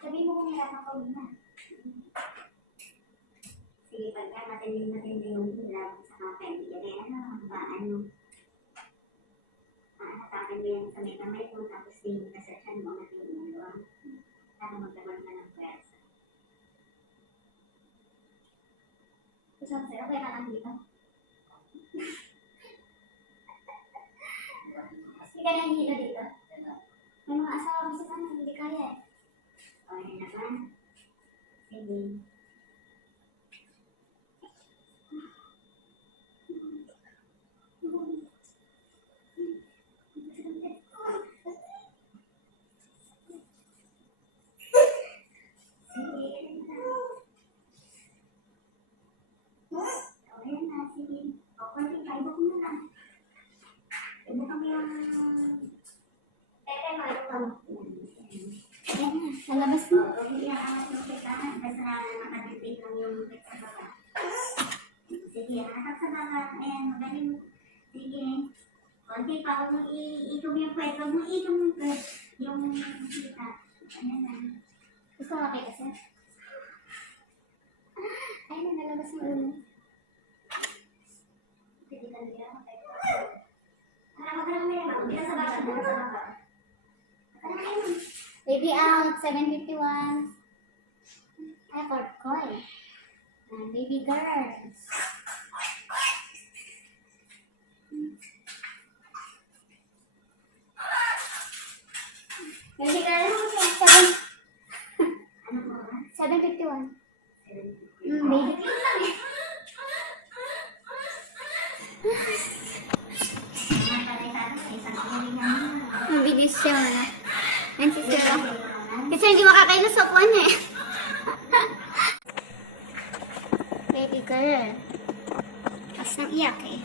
Sabihin mo kung hirapan ka muna. Sige, pagka matindi yung hirap sa mga kaibigan, hatakin mo yan sa may kamay mo, tapos nasearchan mo natin yung doon. Para magkaroon ka ng pwersa. Gusto ko sa'yo, kaya ka lang dito. Hindi ka nahihilo dito. May mga asawa mo sa sana, hindi kaya eh. Okay naman. Sige. Lalabas mo. Sige, hanap sa baba. Ayan, magaling. Sige. Konti pa, huwag mong iikom yung kwet. Huwag mong iikom yung kwet. Yung kita. Ayan na. Gusto ka kayo kasi? Ayun, lalabas mo ulo. Pwede ka nila. Magalang may naman. Bila sa baba. Bila sa baba. Baby out, 7:51. Ay, Koy. Baby girls. Baby girls, 7:51. Baby. Mabilis siya, wala. Yan si Sir. Kasi hindi makakailos sa puwan eh. Baby girl. Tapos nang iyak eh.